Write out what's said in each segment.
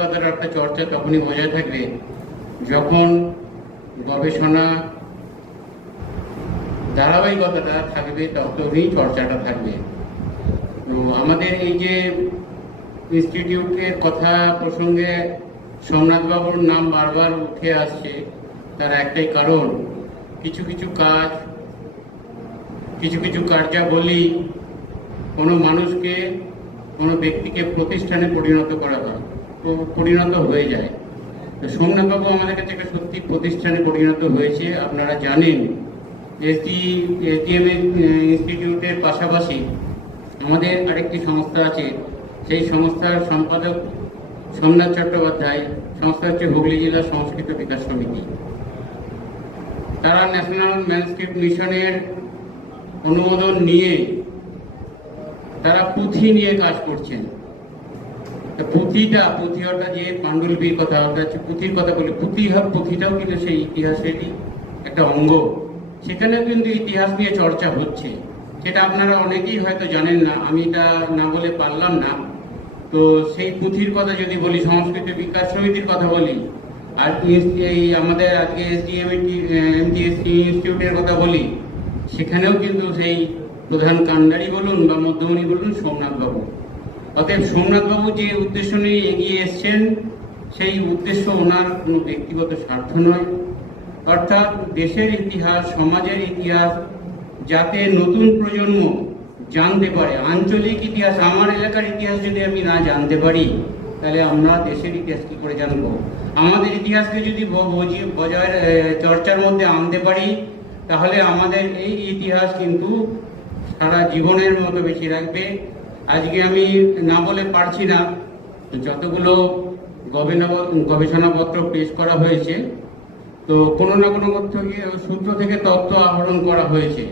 কথার একটা চর্চা তখনই বজায় থাকবে যখন গবেষণা ধারাবাহিকতাটা থাকবে, তখনই চর্চাটা থাকবে। তো আমাদের এই যে ইনস্টিটিউটের কথা প্রসঙ্গে সোমনাথবাবুর নাম বারবার উঠে আসছে, তার একটাই কারণ, কিছু কিছু কাজ, কিছু কিছু কার্যাবলী কোনো মানুষকে, কোনো ব্যক্তিকে প্রতিষ্ঠানে পরিণত করা হয়। পরিণত হয়ে যায়। সোমনাথবাবু আমাদের কাছে একটা সত্যি প্রতিষ্ঠানে পরিণত হয়েছে। আপনারা জানেন, এসডি, এসডিএম ইনস্টিটিউটের পাশাপাশি আমাদের আরেকটি সংস্থা আছে। সেই সংস্থার সম্পাদক সোমনাথ চট্টোপাধ্যায়, সংস্থা হচ্ছে হুগলি জেলা সংস্কৃত বিকাশ সমিতি। তারা ন্যাশনাল ম্যানস্ক্রিপ্ট মিশনের অনুমোদন নিয়ে তারা পুঁথি নিয়ে কাজ করছেন। পুঁথিটা পুঁথিটা যে পাণ্ডুলিপির কথা হচ্ছে। পুঁথির কথা বলি, পুঁথি পুঁথিটাও কিন্তু সেই ইতিহাসেরই একটা অঙ্গ। সেখানেও কিন্তু ইতিহাস নিয়ে চর্চা হচ্ছে। সেটা আপনারা অনেকেই হয়তো জানেন না, আমি এটা না বলে পারলাম না। তো সেই পুঁথির কথা যদি বলি, সংস্কৃত বিকাশ সমিতির কথা বলি, আর এই আমাদের আজকে এসডিএম এমটিএসটি ইনস্টিটিউটের কথা বলি, সেখানেও কিন্তু সেই প্রধান কান্ডারি বলুন বা মধ্যমণি বলুন সোমনাথ বাবু অতএব সোমনাথ বাবু যে উদ্দেশ্য নিয়ে এগিয়ে এসছেন, সেই উদ্দেশ্য ওনার কোনো ব্যক্তিগত স্বার্থ নয়। অর্থাৎ দেশের ইতিহাস, সমাজের ইতিহাস, যাতে নতুন প্রজন্ম জানতে পারে। আঞ্চলিক ইতিহাস, আমার এলাকার ইতিহাস যদি আমি না জানতে পারি, তাহলে আমরা দেশের ইতিহাস কী করে জানব? আমাদের ইতিহাসকে যদি বজায় চর্চার মধ্যে আনতে পারি, তাহলে আমাদের এই ইতিহাস কিন্তু সারা জীবনের মতো বেশি রাখবে। আজকে আমি না বলে পারছি না, যতগুলো গবেষণাপত্র পেশ করা হয়েছে, তো কোনো না কোনো সূত্র থেকে তথ্য আহরণ করা হয়েছে।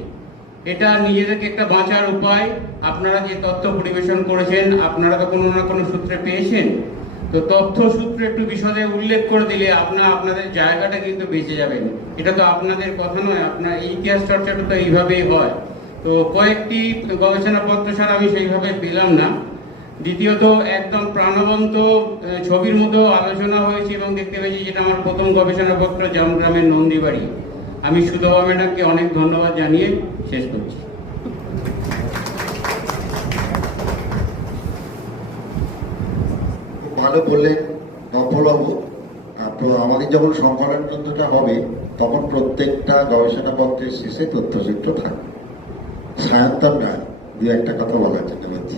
এটা নিজেদেরকে একটা বাঁচার উপায়। আপনারা যে তথ্য পরিবেশন করেছেন, আপনারা তো কোনো না কোনো সূত্রে পেয়েছেন। তো তথ্য সূত্র একটু বিশদে উল্লেখ করে দিলে আপনার আপনাদের জায়গাটা কিন্তু বেঁচে যাবেন এটা তো আপনাদের কথা নয়, আপনার ইতিহাস চর্চাটা তো এইভাবেই হয়। তো কয়েকটি গবেষণাপত্র ছাড়া আমি সেইভাবে পেলাম না। দ্বিতীয়ত একদম প্রাণবন্ত ছবির মতো আলোচনা হয়েছে এবং দেখতে পেয়েছি যেটা আমার প্রথম গবেষণাপত্র জামগ্রামের নন্দীবাড়ি। আমি সুধবা ম্যাডামকে অনেক ধন্যবাদ জানিয়ে শেষ করছি। ভালো বললেন আহ, তো আমাদের যখন সংকলন যন্ত্রটা হবে তখন প্রত্যেকটা গবেষণাপত্রের শেষে তথ্যচিত্র থাকবে। সায়াত্তার নয় দু একটা কথা বলার জন্য বলছি